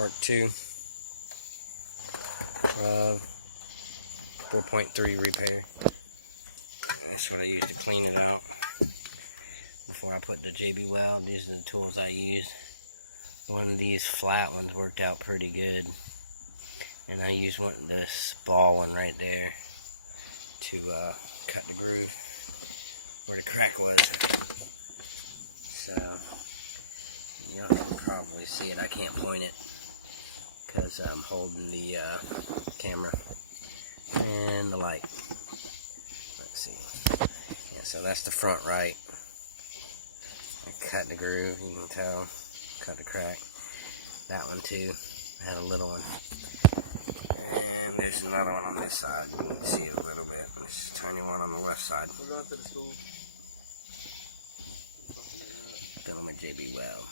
part 2 of 4.3 repair. That's what I use to clean it out before I put the JB weld. These are the tools I use. One of these flat ones worked out pretty good, and I used this ball one right there to cut the groove where the crack was. So you can probably see it. I can't point it because I'm holding the camera and the light. Let's see. Yeah, so that's the front right. I cut the groove, you can tell. Cut the crack. That one too. I had a little one. And there's another one on this side. You can see it a little bit. This tiny one on the left side. We're going to the school. Filling my JB weld.